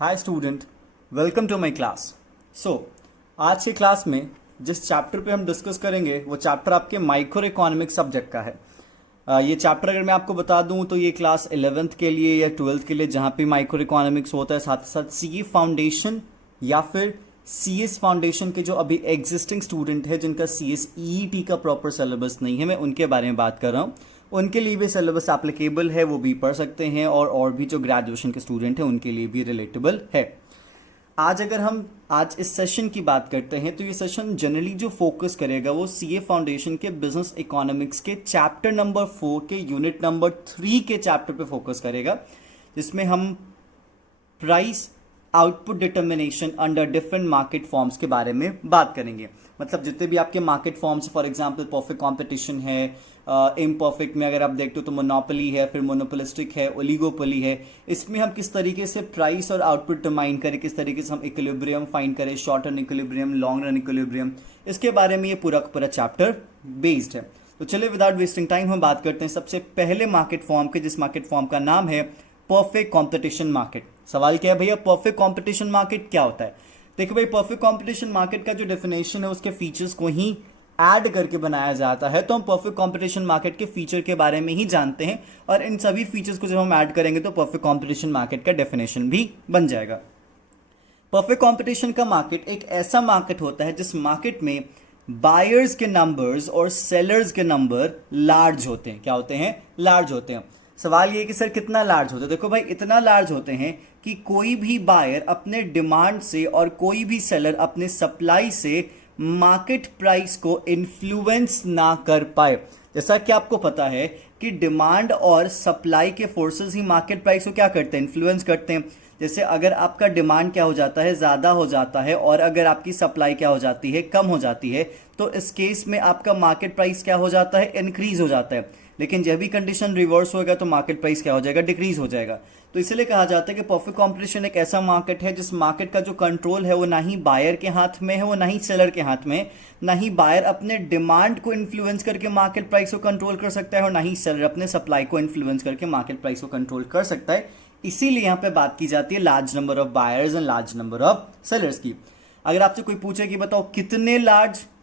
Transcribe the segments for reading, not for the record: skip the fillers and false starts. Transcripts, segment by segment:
Hi student, welcome to my class. आज के class में जिस चैप्टर पे हम डिस्कस करेंगे वो चैप्टर आपके माइक्रो इकोनॉमिक्स सब्जेक्ट का है। ये चैप्टर अगर मैं आपको बता दूं तो ये क्लास 11th के लिए या 12th के लिए जहाँ पे माइक्रो इकोनॉमिक्स होता है, साथ ही साथ सीए फाउंडेशन या फिर सीएस फाउंडेशन के जो अभी एग्जिस्टिंग स्टूडेंट है जिनका सीएस ईईटी का प्रॉपर सिलेबस नहीं है, मैं उनके बारे में बात कर रहा हूँ। उनके लिए भी सिलेबस एप्लीकेबल है, वो भी पढ़ सकते हैं, और भी जो ग्रेजुएशन के स्टूडेंट हैं उनके लिए भी रिलेटेबल है। आज इस सेशन की बात करते हैं तो ये सेशन जनरली जो फोकस करेगा वो सीए फाउंडेशन के बिजनेस इकोनॉमिक्स के चैप्टर नंबर 4 के यूनिट नंबर 3 के चैप्टर पे फोकस करेगा, जिसमें हम price output determination under different market forms के बारे में बात करेंगे। मतलब जितने भी आपके market forms, for example perfect competition है, इम्परफेक्ट में अगर आप देखते हो तो मोनोपोली है, फिर मोनोपोलिस्टिक है, ओलिगोपोली है। इसमें हम किस तरीके से प्राइस और आउटपुट डिटरमाइन करें, किस तरीके से हम इक्विलिब्रियम फाइंड करें, short run equilibrium, long run equilibrium, इसके बारे में ये पूरा का पूरा चैप्टर बेस्ड है। तो चलिए विदाउट वेस्टिंग टाइम हम बात करते हैं सबसे पहले मार्केट फॉर्म के, जिस मार्केट फॉर्म का नाम है परफेक्ट कॉम्पिटिशन मार्केट। सवाल क्या है भैया, परफेक्ट कॉम्पिटिशन मार्केट क्या होता है? देखो भाई, परफेक्ट कॉम्पिटिशन मार्केट का जो डेफिनेशन है उसके फीचर्स को ही ऐड करके बनाया जाता है। तो हम परफेक्ट कॉम्पिटिशन मार्केट के फीचर के बारे में ही जानते हैं, और इन सभी फीचर्स को जब हम ऐड करेंगे तो परफेक्ट कॉम्पिटिशन मार्केट का डेफिनेशन भी बन जाएगा। परफेक्ट कॉम्पिटिशन का मार्केट एक ऐसा मार्केट होता है जिस मार्केट में बायर्स के नंबर्स और सेलर्स के नंबर लार्ज होते हैं। क्या होते हैं? लार्ज होते हैं। सवाल ये कि सर कितना लार्ज होता है? देखो भाई, इतना लार्ज होते हैं कि कोई भी बायर अपने डिमांड से और कोई भी सेलर अपने सप्लाई से मार्केट प्राइस को इन्फ्लुएंस ना कर पाए। जैसा कि आपको पता है कि डिमांड और सप्लाई के फोर्सेस ही मार्केट प्राइस को क्या करते हैं? इन्फ्लुएंस करते हैं। जैसे अगर आपका डिमांड क्या हो जाता है? ज़्यादा हो जाता है, और अगर आपकी सप्लाई क्या हो जाती है? कम हो जाती है, तो इस केस में आपका मार्केट प्राइस क्या हो जाता है? इंक्रीज हो जाता है। लेकिन जब भी कंडीशन रिवर्स होगा तो मार्केट प्राइस क्या हो जाएगा? डिक्रीज हो जाएगा। तो इसलिए कहा जाता है कि परफेक्ट कंपटीशन एक ऐसा मार्केट है जिस मार्केट का जो कंट्रोल है वो ना ही बायर के हाथ में है, वो ना ही सेलर के हाथ में है। ना ही बायर अपने डिमांड को इन्फ्लुएंस करके मार्केट प्राइस को कंट्रोल कर सकता है, और ना ही सेलर अपने सप्लाई को इन्फ्लुएंस करके मार्केट प्राइस को कंट्रोल कर सकता है। इसीलिए यहाँ पे बात की जाती है large number of buyers and large number of sellers की। अगर आपसे कोई पूछे कि बताओ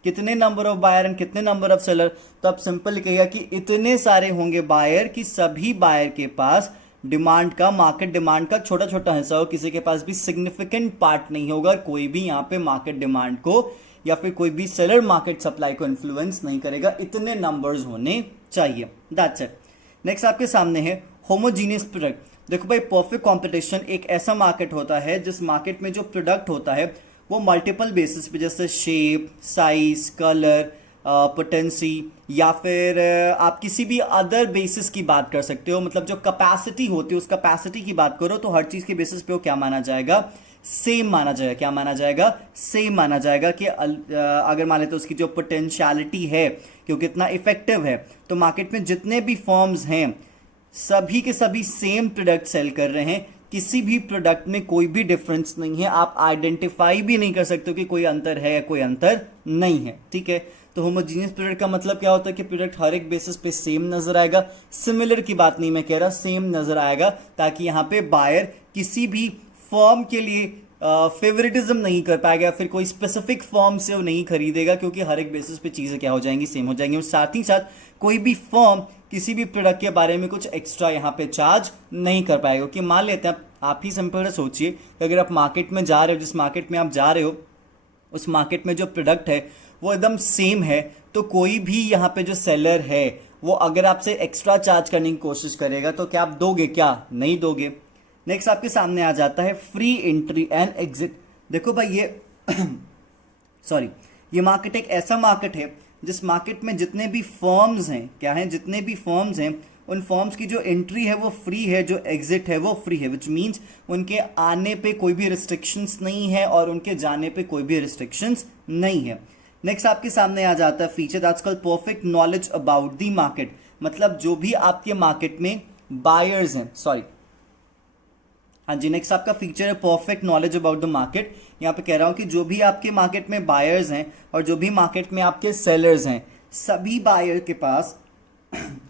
कितने नंबर ऑफ बायर एंड कितने नंबर ऑफ सेलर, तो आप सिंपल कहिएगा कि इतने सारे होंगे बायर कि सभी बायर के पास डिमांड का, मार्केट डिमांड का छोटा छोटा हिस्सा हो, किसी के पास भी सिग्निफिकेंट पार्ट नहीं होगा, कोई भी यहाँ पे मार्केट डिमांड को या फिर कोई भी सेलर मार्केट सप्लाई को इन्फ्लुएंस नहीं करेगा। इतने नंबर्स होने चाहिए। That's it. नेक्स्ट आपके सामने है होमोजीनियस प्रोडक्ट। देखो भाई, परफेक्ट कंपटीशन एक ऐसा मार्केट होता है जिस मार्केट में जो प्रोडक्ट होता है वो मल्टीपल बेसिस पे, जैसे शेप, साइज, कलर, पोटेंसी, या फिर आप किसी भी अदर बेसिस की बात कर सकते हो। मतलब जो कैपेसिटी होती है उस कैपेसिटी की बात करो तो हर चीज के बेसिस पे वो क्या माना जाएगा? सेम माना जाएगा। क्या माना जाएगा? सेम माना जाएगा। कि अगर मान लेते उसकी जो पोटेंशियलिटी है कि वो कितना इफेक्टिव है, तो मार्केट में जितने भी फर्म्स हैं सभी के सभी सेम प्रोडक्ट सेल कर रहे हैं। किसी भी प्रोडक्ट में कोई भी डिफरेंस नहीं है। आप आइडेंटिफाई भी नहीं कर सकते हो कि कोई अंतर है या कोई अंतर नहीं है। ठीक है, तो होमोजीनियस प्रोडक्ट का मतलब क्या होता है कि प्रोडक्ट हर एक बेसिस पे सेम नजर आएगा। सिमिलर की बात नहीं मैं कह रहा, सेम नजर आएगा, ताकि यहाँ पे बायर किसी भी फर्म के लिए फेवरेटिज्म नहीं कर पाएगा, फिर कोई स्पेसिफिक फर्म से वो नहीं खरीदेगा, क्योंकि हर एक बेसिस पे चीज़ें क्या हो जाएंगी? सेम हो जाएंगी। और साथ ही साथ कोई भी फर्म किसी भी प्रोडक्ट के बारे में कुछ एक्स्ट्रा यहाँ पे चार्ज नहीं कर पाएगा। क्योंकि मान लेते हैं आप ही सिंपल से सोचिए कि अगर आप मार्केट में जा रहे हो, जिस मार्केट में आप जा रहे हो उस मार्केट में जो प्रोडक्ट है वो एकदम सेम है, तो कोई भी यहाँ पे जो सेलर है वो अगर आपसे एक्स्ट्रा चार्ज करने की कोशिश करेगा तो क्या आप दोगे? क्या नहीं दोगे। नेक्स्ट आपके सामने आ जाता है फ्री एंट्री एंड एग्जिट। देखो भाई, ये मार्केट एक ऐसा मार्केट है जिस मार्केट में जितने भी फर्म्स हैं, क्या हैं? जितने भी फर्म्स हैं उन फर्म्स की जो एंट्री है वो फ्री है, जो एग्जिट है वो फ्री है। विच मीन्स उनके आने पे कोई भी रिस्ट्रिक्शंस नहीं है और उनके जाने पे कोई भी रिस्ट्रिक्शंस नहीं है। नेक्स्ट आपके सामने आ जाता है feature that's called perfect knowledge about the market. मतलब जो भी आपके मार्केट में बायर्स हैं, हाँ जी, नेक्स्ट आपका फीचर है perfect knowledge about the market. यहाँ पे कह रहा हूँ कि जो भी आपके मार्केट में बायर्स हैं और जो भी मार्केट में आपके सेलर्स हैं, सभी बायर के पास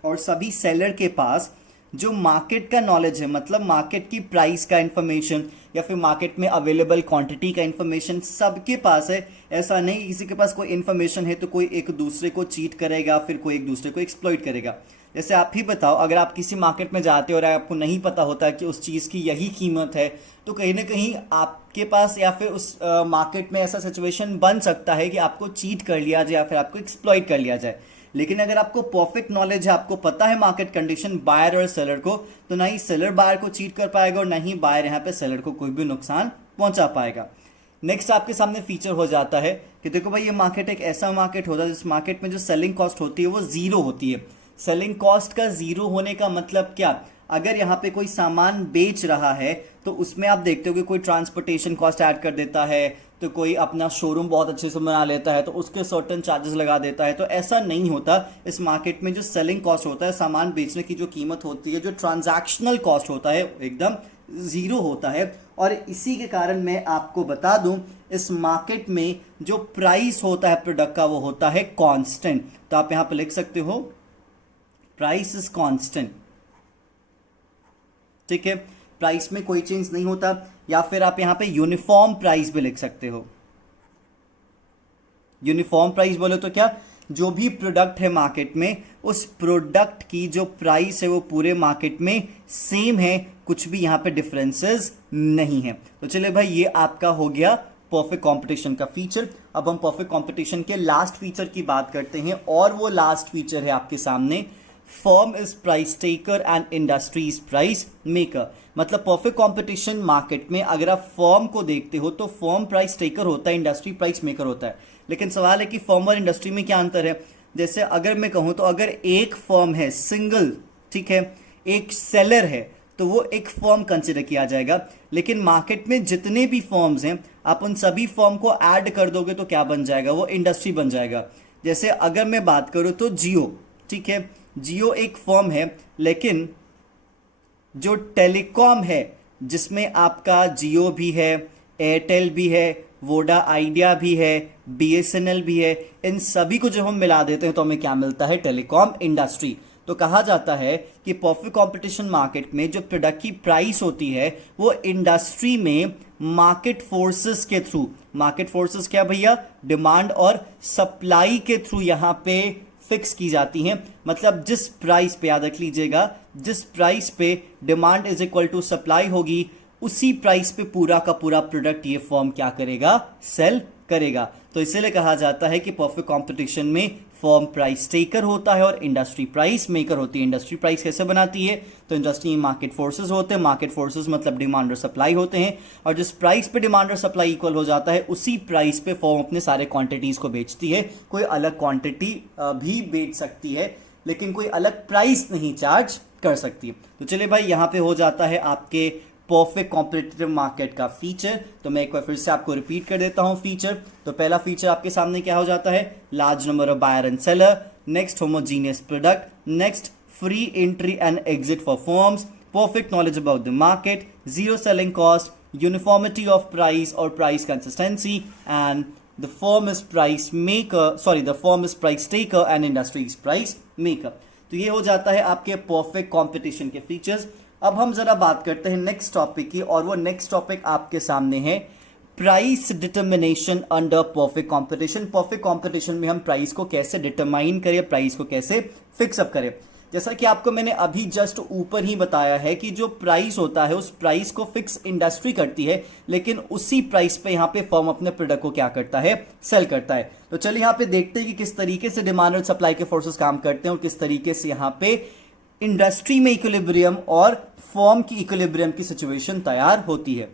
और सभी सेलर के पास जो मार्केट का नॉलेज है, मतलब मार्केट की प्राइस का इंफॉर्मेशन या फिर मार्केट में अवेलेबल क्वांटिटी का इंफॉर्मेशन सबके पास है। ऐसा नहीं किसी के पास कोई इंफॉर्मेशन है तो कोई एक दूसरे को चीट करेगा, फिर कोई एक दूसरे को एक्सप्लॉइट करेगा। जैसे आप ही बताओ, अगर आप किसी मार्केट में जाते हो और आपको नहीं पता होता कि उस चीज़ की यही कीमत है, तो कहीं ना कहीं आपके पास या फिर उस मार्केट में ऐसा सिचुएशन बन सकता है कि आपको चीट कर लिया जाए या फिर आपको एक्सप्लॉइट कर लिया जाए। लेकिन अगर आपको परफेक्ट नॉलेज है, आपको पता है मार्केट कंडीशन बायर और सेलर को, तो ना ही सेलर बायर को चीट कर पाएगा और ना ही बायर यहाँ पे सेलर को कोई भी नुकसान पहुंचा पाएगा। नेक्स्ट आपके सामने फीचर हो जाता है कि देखो भाई, ये मार्केट एक ऐसा मार्केट होता है जिस मार्केट में जो सेलिंग कॉस्ट होती है वो जीरो होती है। सेलिंग कॉस्ट का जीरो होने का मतलब क्या? अगर यहाँ पे कोई सामान बेच रहा है तो उसमें आप देखते हो कि कोई ट्रांसपोर्टेशन कॉस्ट ऐड कर देता है, तो कोई अपना शोरूम बहुत अच्छे से बना लेता है तो उसके सर्टेन चार्जेस लगा देता है। तो ऐसा नहीं होता। इस मार्केट में जो सेलिंग कॉस्ट होता है, सामान बेचने की जो कीमत होती है, जो ट्रांजैक्शनल कॉस्ट होता है, एकदम जीरो होता है। और इसी के कारण मैं आपको बता दूं, इस मार्केट में जो प्राइस होता है प्रोडक्ट का वो होता है कांस्टेंट। तो आप यहां पर लिख सकते हो प्राइस इज कांस्टेंट, ठीक है, प्राइस में कोई चेंज नहीं होता। या फिर आप यहां पे यूनिफॉर्म प्राइस भी लिख सकते हो। यूनिफॉर्म प्राइस बोले तो क्या, जो भी प्रोडक्ट है मार्केट में, उस प्रोडक्ट की जो प्राइस है वो पूरे मार्केट में सेम है, कुछ भी यहां पे डिफरेंसेस नहीं है। तो चलिए भाई, ये आपका हो गया परफेक्ट कंपटीशन का फीचर। अब हम परफेक्ट कंपटीशन के लास्ट फीचर की बात करते हैं, और वो लास्ट फीचर है आपके सामने, firm is price taker and industry is price maker. मतलब परफेक्ट कंपटीशन मार्केट में अगर आप फर्म को देखते हो तो फर्म प्राइस टेकर होता है, इंडस्ट्री प्राइस मेकर होता है। लेकिन सवाल है कि फर्म और इंडस्ट्री में क्या अंतर है। जैसे अगर मैं कहूं तो अगर एक फर्म है सिंगल, ठीक है, एक सेलर है, तो वो एक फर्म कंसिडर किया जाएगा। लेकिन मार्केट में जितने भी फर्म्स हैं, आप उन सभी फर्म को ऐड कर दोगे तो क्या बन जाएगा, वो इंडस्ट्री बन जाएगा। जैसे अगर मैं बात करूं तो जियो, ठीक है, जियो एक फर्म है, लेकिन जो टेलीकॉम है जिसमें आपका जियो भी है, एयरटेल भी है, वोडा आइडिया भी है, बीएसएनएल भी है, इन सभी को जब हम मिला देते हैं तो हमें क्या मिलता है, टेलीकॉम इंडस्ट्री। तो कहा जाता है कि परफेक्ट कंपटीशन मार्केट में जो प्रोडक्ट की प्राइस होती है वो इंडस्ट्री में मार्केट फोर्सेस के थ्रू, मार्केट फोर्सेस क्या भैया, डिमांड और सप्लाई के थ्रू यहां पे फिक्स की जाती हैं। मतलब जिस प्राइस पे, याद रख लीजिएगा, जिस प्राइस पे demand is equal to supply होगी, उसी प्राइस पे पूरा का पूरा प्रोडक्ट ये फर्म क्या करेगा, सेल करेगा। तो इसीलिए कहा जाता है कि परफेक्ट कंपटीशन में फर्म प्राइस टेकर होता है और इंडस्ट्री प्राइस मेकर होती है। इंडस्ट्री प्राइस कैसे बनाती है, तो इंडस्ट्री में मार्केट फोर्सेस होते हैं, मार्केट फोर्सेस मतलब डिमांड और सप्लाई होते हैं, और जिस प्राइस पे डिमांड और सप्लाई इक्वल हो जाता है उसी प्राइस पे फर्म अपने सारे क्वांटिटीज को बेचती है। कोई अलग क्वांटिटी भी बेच सकती है, लेकिन कोई अलग प्राइस नहीं चार्ज कर सकती। तो चलिए भाई, यहाँ पे हो जाता है आपके परफेक्ट कॉम्पिटिटिव मार्केट का फीचर। तो मैं एक बार फिर से आपको रिपीट कर देता हूं फीचर। तो पहला फीचर आपके सामने क्या हो जाता है, large number of buyer and seller, next homogeneous product, next free entry and exit for firms, perfect knowledge about the market, zero selling cost, uniformity of price और price consistency, and the firm is price maker, sorry the firm is price taker and industry is price maker. तो ये हो जाता है आपके perfect competition के features. अब हम जरा बात करते हैं नेक्स्ट टॉपिक की, और वो नेक्स्ट टॉपिक आपके सामने है price determination under perfect competition. Perfect competition में हम प्राइस को कैसे डिटरमाइन करें, प्राइस को कैसे फिक्स अप करें। जैसा कि आपको मैंने अभी जस्ट ऊपर ही बताया है कि जो प्राइस होता है उस प्राइस को फिक्स इंडस्ट्री करती है, लेकिन उसी प्राइस पे यहाँ पे फर्म अपने प्रोडक्ट को क्या करता है, सेल करता है। तो चलिए यहाँ पे देखते हैं कि किस तरीके से डिमांड और सप्लाई के फोर्सेस काम करते हैं और किस तरीके से यहाँ पे इंडस्ट्री में इक्विलिब्रियम और फर्म की इक्विलिब्रियम की सिचुएशन तैयार होती है।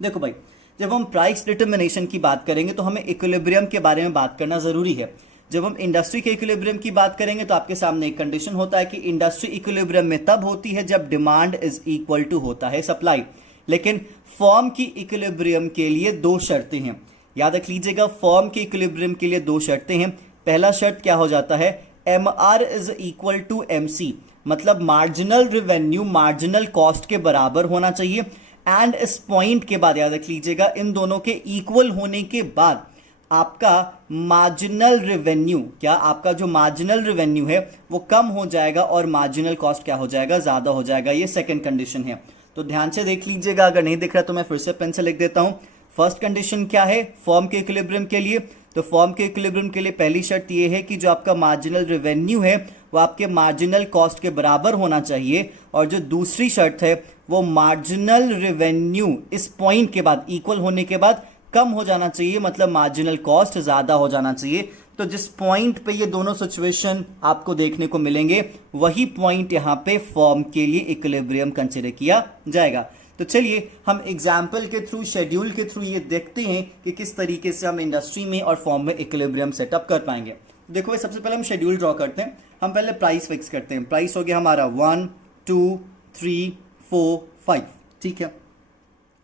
देखो भाई, जब हम प्राइस डिटर्मिनेशन की बात करेंगे तो हमें इक्विलिब्रियम के बारे में बात करना जरूरी है। जब हम इंडस्ट्री के इक्विलिब्रियम की बात करेंगे तो आपके सामने एक कंडीशन होता है कि इंडस्ट्री इक्विलिब्रियम में तब होती है जब डिमांड इज इक्वल टू होता है सप्लाई। लेकिन फर्म की इक्विलिब्रियम के लिए दो शर्तें हैं, याद रख लीजिएगा, फर्म के इक्विलिब्रियम के लिए दो शर्तें हैं। पहला शर्त क्या हो जाता है, MR is equal to MC, मतलब मार्जिनल रेवेन्यू मार्जिनल कॉस्ट के बराबर होना चाहिए। एंड इस पॉइंट के बाद याद रख लीजिएगा, इन दोनों के इक्वल होने के बाद आपका मार्जिनल रेवेन्यू, क्या आपका जो मार्जिनल रेवेन्यू है वो कम हो जाएगा और मार्जिनल कॉस्ट क्या हो जाएगा, ज़्यादा हो जाएगा। ये सेकंड कंडीशन है। तो ध्यान से देख लीजिएगा, अगर नहीं दिख रहा तो मैं फिर से पेन से लिख देता हूं। फर्स्ट कंडीशन क्या है फॉर्म के इक्विलिब्रियम के लिए, तो फॉर्म के इक्विलिब्रियम के लिए पहली शर्त ये है कि जो आपका मार्जिनल रेवेन्यू है वो आपके मार्जिनल कॉस्ट के बराबर होना चाहिए, और जो दूसरी शर्त है वो मार्जिनल रेवेन्यू इस पॉइंट के बाद, इक्वल होने के बाद कम हो जाना चाहिए, मतलब मार्जिनल कॉस्ट ज्यादा हो जाना चाहिए। तो जिस पॉइंट पे ये दोनों सिचुएशन आपको देखने को मिलेंगे वही पॉइंट यहां पे फॉर्म के लिए इक्विलिब्रियम कंसीडर किया जाएगा। तो चलिए हम एग्जाम्पल के थ्रू, शेड्यूल के थ्रू ये देखते हैं कि किस तरीके से हम इंडस्ट्री में और फॉर्म में इक्विलिब्रियम सेटअप कर पाएंगे। देखो सबसे पहले हम शेड्यूल ड्रॉ करते हैं। हम पहले प्राइस फिक्स करते हैं। प्राइस हो गया हमारा 1 2 3 4 5, ठीक है।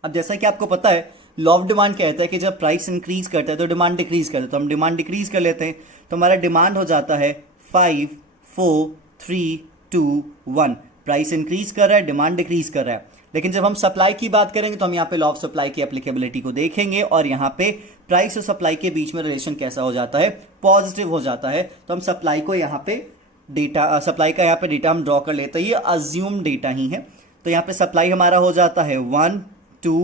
अब जैसा कि आपको पता है लॉ ऑफ डिमांड कहता है कि जब प्राइस इंक्रीज करता है तो डिमांड डिक्रीज करता है, तो हम डिमांड डिक्रीज कर लेते हैं। तो हमारा डिमांड हो जाता है 5 4 3 2 1। प्राइस इंक्रीज कर रहा है, डिमांड डिक्रीज कर रहा है। लेकिन जब हम सप्लाई की बात करेंगे तो हम यहाँ पे लॉ ऑफ सप्लाई की एप्लीकेबिलिटी को देखेंगे, और यहाँ पे प्राइस और सप्लाई के बीच में रिलेशन कैसा हो जाता है, पॉजिटिव हो जाता है। तो हम सप्लाई को यहाँ पे डेटा, सप्लाई का यहाँ पे डेटा हम ड्रॉ कर लेते हैं। ये अज्यूम डेटा ही है। तो यहाँ पे सप्लाई हमारा हो जाता है 1 2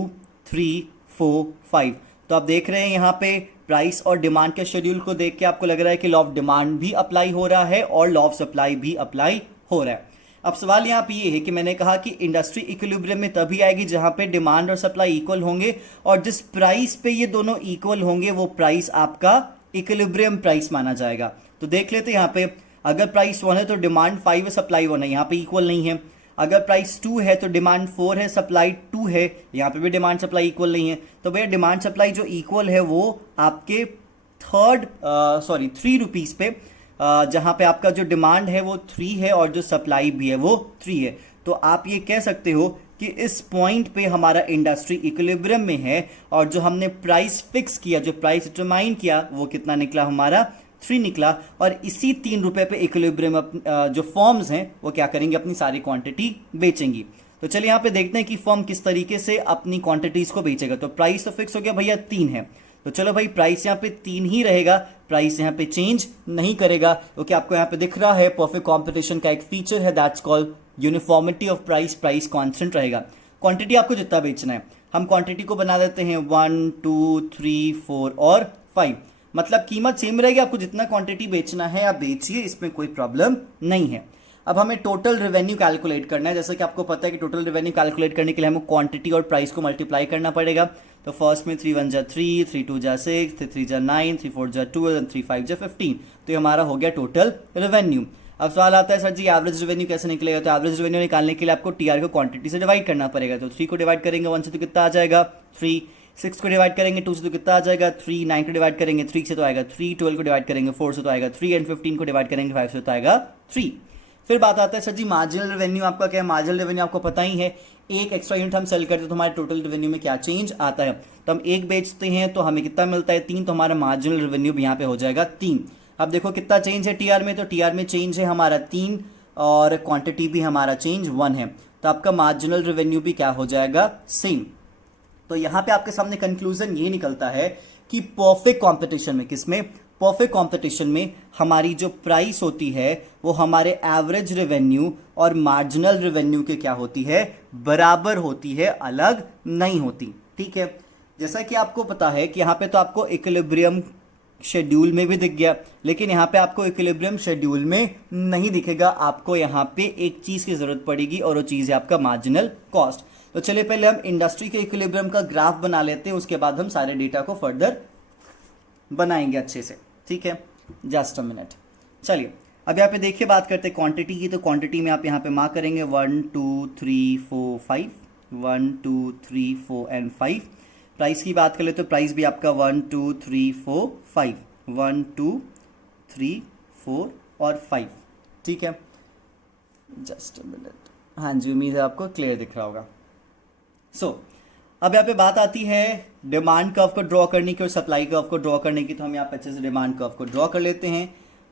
3 4 5। तो आप देख रहे हैं यहाँ पे प्राइस और डिमांड के शेड्यूल को देख के आपको लग रहा है कि लॉ ऑफ डिमांड भी अप्लाई हो रहा है और लॉ ऑफ सप्लाई भी अप्लाई हो रहा है। अब सवाल यहाँ पे ये है कि मैंने कहा कि इंडस्ट्री इक्विलिब्रियम में तभी आएगी जहां पे डिमांड और सप्लाई इक्वल होंगे, और जिस प्राइस पे ये दोनों इक्वल होंगे वो प्राइस आपका इक्विलिब्रियम प्राइस माना जाएगा। तो देख लेते हैं यहाँ पे, अगर प्राइस 1 है तो डिमांड 5 है, सप्लाई 1 है, यहाँ पे इक्वल नहीं है। अगर प्राइस 2 है तो डिमांड 4 है, सप्लाई 2 है, यहाँ पे भी डिमांड सप्लाई इक्वल नहीं है। तो भैया डिमांड सप्लाई जो इक्वल है वो आपके 3 रुपीज पे, जहां पे आपका जो डिमांड है वो 3 है और जो सप्लाई भी है वो 3 है। तो आप ये कह सकते हो कि इस पॉइंट पे हमारा इंडस्ट्री इक्विलिब्रियम में है, और जो हमने प्राइस फिक्स किया, जो प्राइस डिटरमाइन किया, वो कितना निकला हमारा 3 निकला। और इसी 3 रुपए पे इक्विलिब्रियम जो फॉर्म्स हैं वो क्या करेंगे, अपनी सारी क्वांटिटी बेचेंगी। तो चलिए यहाँ पे देखते हैं कि फॉर्म किस तरीके से अपनी क्वांटिटीज को बेचेगा। तो प्राइस तो फिक्स हो गया भैया 3 है, तो चलो भाई प्राइस यहाँ पे 3 ही रहेगा, प्राइस यहाँ पे चेंज नहीं करेगा, क्योंकि आपको यहाँ पे दिख रहा है परफेक्ट कंपटीशन का एक फीचर है, that's called uniformity of price. Price constant रहेगा। क्वांटिटी आपको जितना बेचना है, हम क्वांटिटी को बना देते हैं 1 2 3 4 और 5, मतलब कीमत सेम रहेगी। आपको जितना क्वांटिटी बेचना है आप बेचिए, इसमें कोई प्रॉब्लम नहीं है। अब हमें टोटल रेवेन्यू कैलकुलेट करना है। जैसा कि आपको पता है कि टोटल रेवेन्यू कैलकुलेट करने के लिए हमें क्वांटिटी और प्राइस को मल्टीप्लाई करना पड़ेगा। तो फर्स्ट में 3 1 जा 3, 3 2 जा 6, 3 3 जा 9, 3 4 जा 12, 3 5 जा 15। तो ये हमारा हो गया टोटल रेवेन्यू। अब सवाल आता है सर जी एवरेज रेवेन्यू कैसे निकलेगा। तो एवरेज रेवेन्यू निकालने के लिए आपको टीआर को क्वांटिटी से डिवाइड करना पड़ेगा। तो 3 को डिवाइड करेंगे 1 से तो कितना आ जाएगा 3, 6 को डिवाइड करेंगे 2 से तो कितना आ जाएगा 3, 9 को डिवाइड करेंगे 3 से तो आएगा 3, 12 को डिवाइड करेंगे 4 से तो आएगा 3, एंड 15 को डिवाइड करेंगे 5 से तो आएगा 3। फिर बात आता है सर जी मार्जिनल रेवेन्यू आपका क्या है। मार्जिनल रेवेन्यू आपको पता ही है, एक एक्स्ट्रा यूनिट हम सेल करते हैं तो हमारे टोटल रेवेन्यू में क्या चेंज आता है। तो हम एक बेचते हैं तो हमें कितना मिलता है 3, तो हमारा मार्जिनल रेवेन्यू भी यहाँ पे हो जाएगा 3। अब देखो कितना चेंज है टीआर में, तो टीआर में चेंज है हमारा 3 और क्वांटिटी भी हमारा चेंज 1 है। तो आपका मार्जिनल रेवेन्यू भी क्या हो जाएगा सेम। तो यहां पे आपके सामने कंक्लूजन ये निकलता है कि परफेक्ट कंपटीशन में, किसमें, परफेक्ट कंपटीशन में हमारी जो प्राइस होती है वो हमारे एवरेज रेवेन्यू और मार्जिनल रेवेन्यू के क्या होती है, बराबर होती है, अलग नहीं होती। ठीक है, जैसा कि आपको पता है कि यहां पे तो आपको इक्विलिब्रियम शेड्यूल में भी दिख गया, लेकिन यहां पे आपको इक्विलिब्रियम शेड्यूल में नहीं दिखेगा। आपको यहां पे एक चीज की जरूरत पड़ेगी और वो चीज है आपका मार्जिनल कॉस्ट। तो चलिए पहले हम इंडस्ट्री के इक्विलिब्रियम का ग्राफ बना लेते हैं, उसके बाद हम सारे डेटा को फर्दर बनाएंगे अच्छे से। ठीक है, जस्ट अ मिनट। चलिए अब यहाँ पे देखिए बात करते हैं क्वांटिटी की। तो क्वांटिटी में आप यहाँ पे मार्क करेंगे 1 2 3 4 5, 1 2 3 4 एंड 5। प्राइस की बात कर ले तो प्राइस भी आपका 1 2 3 4 5, 1 2 3 4 और 5। ठीक है, जस्ट अ मिनट। हाँ जी, उम्मीद है आपको क्लियर दिख रहा होगा। अब यहाँ पे बात आती है डिमांड कर्व को ड्रॉ करने की और सप्लाई कर्व को ड्रॉ करने की। तो हम यहाँ पे अच्छे से डिमांड कर्व को ड्रॉ कर लेते हैं।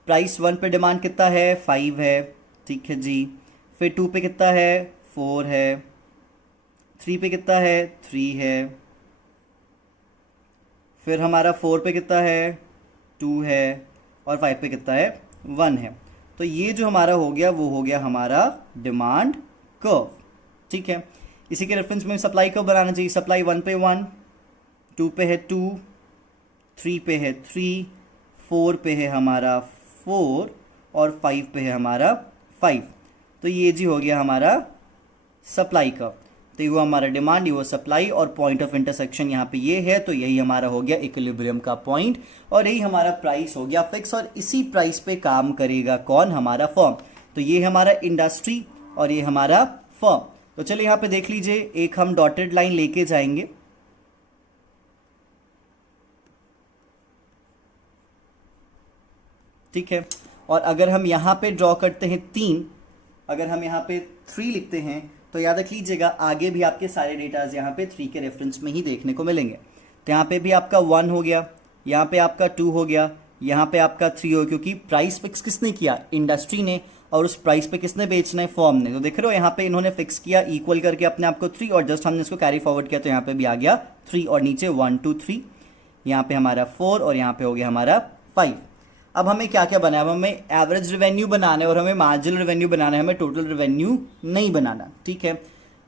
प्राइस 1 पे डिमांड कितना है 5 है, ठीक है जी। फिर 2 पे कितना है 4 है, 3 पे कितना है 3 है, फिर हमारा 4 पे कितना है, 2 है, और 5 पे कितना है, 1 है। तो ये जो हमारा हो गया वो हो गया हमारा डिमांड कर्व, ठीक है। इसी के रेफरेंस में सप्लाई कर्व बनाना चाहिए। सप्लाई 1 पे 1, 2 पे है 2, 3 पे है 3, 4 पे है हमारा 4, और 5 पे है हमारा 5। तो ये जी हो गया हमारा सप्लाई कर्व। तो ये हुआ हमारा डिमांड, ये हुआ सप्लाई, और पॉइंट ऑफ इंटरसेक्शन यहाँ पे ये है, तो यही हमारा हो गया इक्विलिब्रियम का पॉइंट, और यही हमारा प्राइस हो गया फिक्स। और इसी प्राइस पे काम करेगा कौन, हमारा फर्म। तो ये हमारा इंडस्ट्री और ये हमारा फर्म। तो चलिए यहाँ पे देख लीजिए, एक हम डॉटेड लाइन लेके जाएंगे, ठीक है। और अगर हम यहाँ पे ड्रॉ करते हैं 3, अगर हम यहाँ पे 3 लिखते हैं, तो याद रख लीजिएगा आगे भी आपके सारे डेटाज यहाँ पे 3 के रेफरेंस में ही देखने को मिलेंगे। तो यहाँ पे भी आपका 1 हो गया, यहाँ पे आपका 2 हो गया, यहाँ पे आपका 3 हो, क्योंकि प्राइस फिक्स किसने किया, इंडस्ट्री ने, और उस प्राइस पे किसने बेचना है, फर्म ने। तो देख रहे हो यहाँ पे इन्होंने फिक्स किया इक्वल करके अपने आप को 3, और जस्ट हमने इसको कैरी फॉरवर्ड किया तो यहाँ पे भी आ गया 3, और नीचे 1 2 3, यहाँ पे हमारा 4, और यहाँ पे हो गया हमारा 5। अब हमें क्या क्या बनाना है, अब हमें एवरेज रेवेन्यू बनाना है, और हमें मार्जिनल रेवेन्यू बनाना है, हमें टोटल रेवेन्यू नहीं बनाना, ठीक है।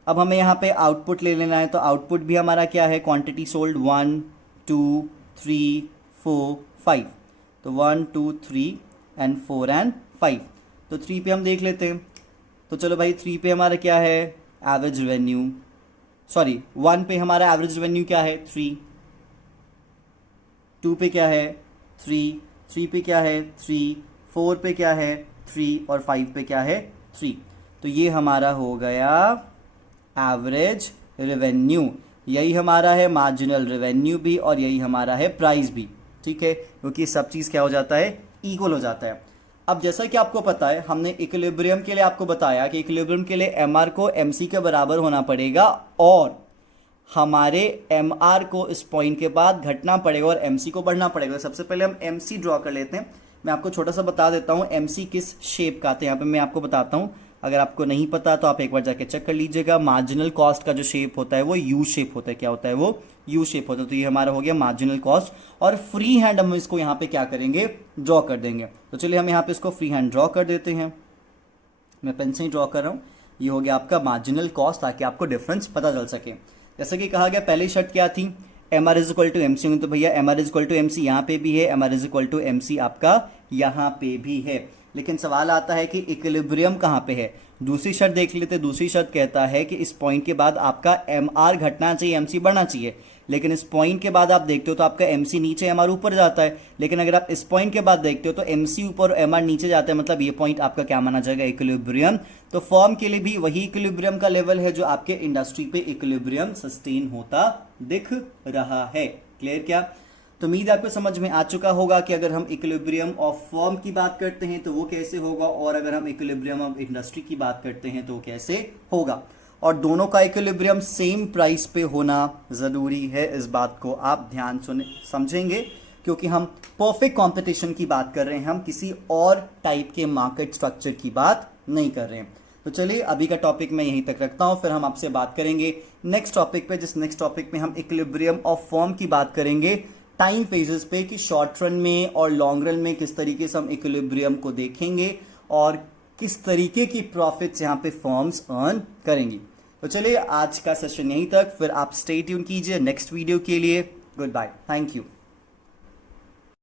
अब हमें यहाँ पे आउटपुट ले लेना है, तो आउटपुट भी हमारा क्या है, क्वांटिटी सोल्ड 1 2 3 4 5। तो 1 2 3 एंड 4 एंड 5। तो 3 पे हम देख लेते हैं। तो चलो भाई 3 पे हमारा क्या है, एवरेज रेवेन्यू, सॉरी 1 पे हमारा एवरेज रेवेन्यू क्या है, 3, 2 पे क्या है, 3, 3 पे क्या है, 3, 4 पे क्या है, 3, और 5 पे क्या है, 3। तो ये हमारा हो गया एवरेज रेवेन्यू, यही हमारा है मार्जिनल रेवेन्यू भी, और यही हमारा है प्राइस भी, ठीक है, क्योंकि सब चीज़ क्या हो जाता है, इक्वल हो जाता है। अब जैसा कि आपको पता है, हमने इक्विलिब्रियम के लिए आपको बताया कि इक्विलिब्रियम के लिए एमआर को एमसी के बराबर होना पड़ेगा, और हमारे एमआर को इस पॉइंट के बाद घटना पड़ेगा और एमसी को बढ़ना पड़ेगा। सबसे पहले हम एमसी ड्रॉ कर लेते हैं। मैं आपको छोटा सा बता देता हूँ एमसी किस शेप का आता है, यहाँ पे मैं आपको बताता हूँ। अगर आपको नहीं पता तो आप एक बार जाके चेक कर लीजिएगा। मार्जिनल कॉस्ट का जो शेप होता है वो यू शेप होता है। क्या होता है वो, यू शेप होता है। तो ये हमारा हो गया मार्जिनल कॉस्ट, और फ्री हैंड हम इसको यहाँ पे क्या करेंगे, ड्रॉ कर देंगे। तो चलिए हम यहाँ पे इसको फ्री हैंड ड्रॉ कर देते हैं। मैं पेन से ही ड्रॉ कर रहा हूँ। ये हो गया आपका मार्जिनल कॉस्ट, ताकि आपको डिफरेंस पता चल सके। जैसे कि कहा गया पहली शर्त क्या थी, M R is equal to M C. तो भैया M R is equal to M C यहाँ पे भी है, M R is equal to M C आपका यहाँ पे भी है। लेकिन सवाल आता है कि इक्विलिब्रियम कहाँ पे है। दूसरी शर्त देख लेते। दूसरी शर्त कहता है कि इस पॉइंट के बाद आपका एम आर घटना चाहिए, एम सी बढ़ना चाहिए। लेकिन इस पॉइंट के बाद आप देखते हो तो आपका एम सी नीचे, एम आर ऊपर जाता है। लेकिन अगर आप इस पॉइंट के बाद देखते हो तो एम सी ऊपर और एम आर नीचे जाता है, मतलब ये पॉइंट आपका क्या माना जाएगा, इक्विलिब्रियम। तो फॉर्म के लिए भी वही इक्विलिब्रियम का लेवल है जो आपके इंडस्ट्री पे इक्विलिब्रियम सस्टेन होता दिख रहा है। क्लियर क्या? तो उम्मीद आपको समझ में आ चुका होगा कि अगर हम इक्विलिब्रियम ऑफ फॉर्म की बात करते हैं तो वो कैसे होगा, और अगर हम इक्विलिब्रियम ऑफ इंडस्ट्री की बात करते हैं तो कैसे होगा। और दोनों का इक्विलिब्रियम सेम प्राइस पे होना जरूरी है। इस बात को आप ध्यान समझेंगे, क्योंकि हम परफेक्ट कंपटीशन की बात कर रहे हैं, हम किसी और टाइप के मार्केट स्ट्रक्चर की बात नहीं कर रहे हैं। तो चलिए अभी का टॉपिक मैं यहीं तक रखता हूं, फिर हम आपसे बात करेंगे नेक्स्ट टॉपिक पे, जिस नेक्स्ट टॉपिक में हम इक्विलिब्रियम ऑफ फॉर्म की बात करेंगे टाइम फेजेस पे, कि शॉर्ट रन में और लॉन्ग रन में किस तरीके से हम इक्विलिब्रियम को देखेंगे और किस तरीके की प्रॉफिट्स यहाँ पे फर्म्स अर्न करेंगी। तो चलिए आज का सेशन यहीं तक, फिर आप स्टे ट्यून कीजिए नेक्स्ट वीडियो के लिए। Goodbye, thank you.